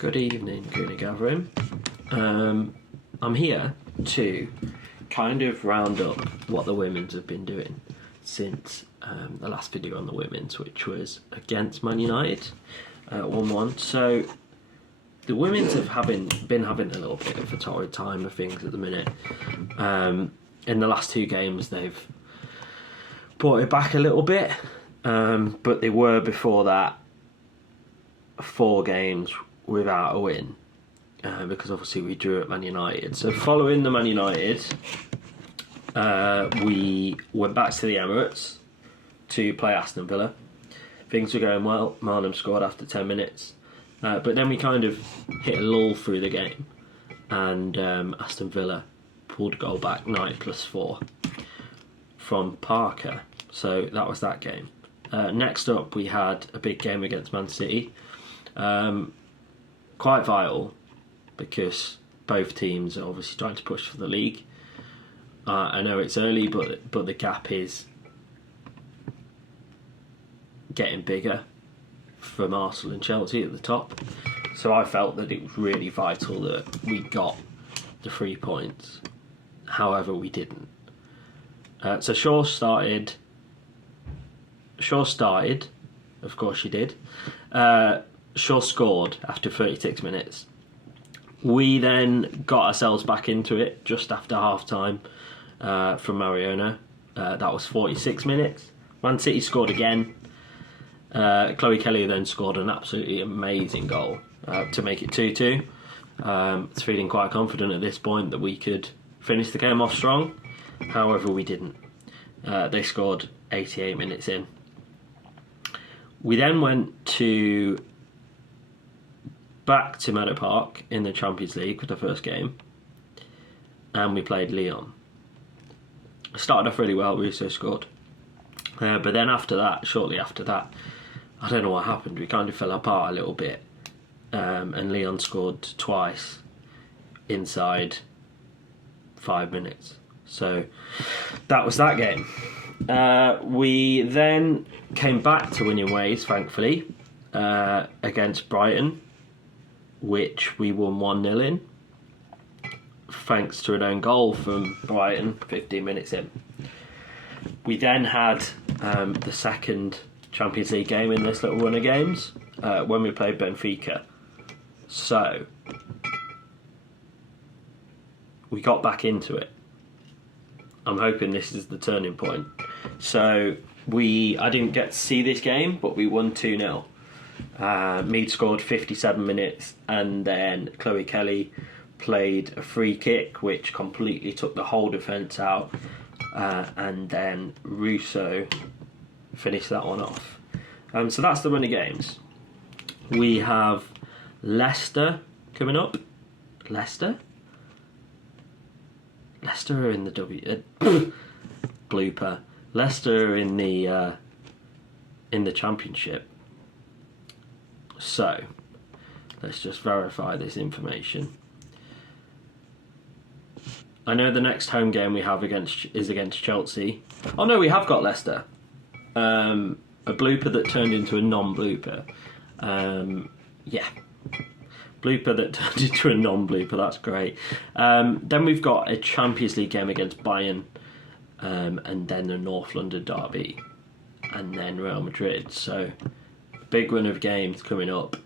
Good evening, Gooner Gathering. I'm here to kind of round up what the women's have been doing since the last video on the women's, which was against Man United, 1-1. So the women's have been having a little bit of a torrid time of things at the minute. In the last two games, they've brought it back a little bit, but they were before that 4 games without a win, because obviously we drew at Man United. So following the Man United, we went back to the Emirates to play Aston Villa. Things were going well. Marnham scored after 10 minutes, but then we kind of hit a lull through the game, and Aston Villa pulled a goal back, 9+4 from Parker. So that was that game. Next up, we had a big game against Man City. Quite vital because both teams are obviously trying to push for the league. I know it's early, but the gap is getting bigger from Arsenal and Chelsea at the top. So I felt that it was really vital that we got the 3 points. However, we didn't. So Shaw started. Of course she did. Shaw scored after 36 minutes. We then got ourselves back into it just after half-time from Mariona. That was 46 minutes. Man City scored again. Chloe Kelly then scored an absolutely amazing goal to make it 2-2. I was feeling quite confident at this point that we could finish the game off strong. However, we didn't. They scored 88 minutes in. We then went back to Meadow Park in the Champions League with the first game, and we played Lyon. Started off really well. Russo scored, but then shortly after that, I don't know what happened. We kind of fell apart a little bit, and Lyon scored twice inside 5 minutes. So that was that game. We then came back to winning ways, thankfully, against Brighton, which we won 1-0 in, thanks to an own goal from Brighton 15 minutes in. We then had the second Champions League game in this little run of games when we played Benfica. So we got back into it. I'm hoping this is the turning point. So I didn't get to see this game, but we won 2-0. Mead scored 57 minutes, and then Chloe Kelly played a free kick which completely took the whole defence out, and then Russo finished that one off. So that's the run of games. We have Leicester coming up. Leicester are in the blooper. Leicester are in the Championship. So let's just verify this information. I know the next home game we have is against Chelsea. Oh no, we have got Leicester. A blooper that turned into a non-blooper. Blooper that turned into a non-blooper, that's great. Then we've got a Champions League game against Bayern, and then the North London derby, and then Real Madrid. So big run of games coming up,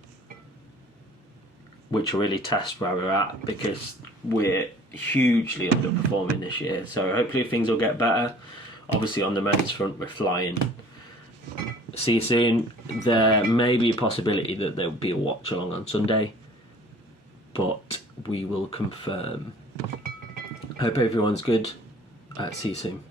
which will really test where we're at, because we're hugely underperforming this year. So hopefully things will get better. Obviously on the men's front we're flying. See you soon. There may be a possibility that there will be a watch along on Sunday, but we will confirm. Hope everyone's good. See you soon.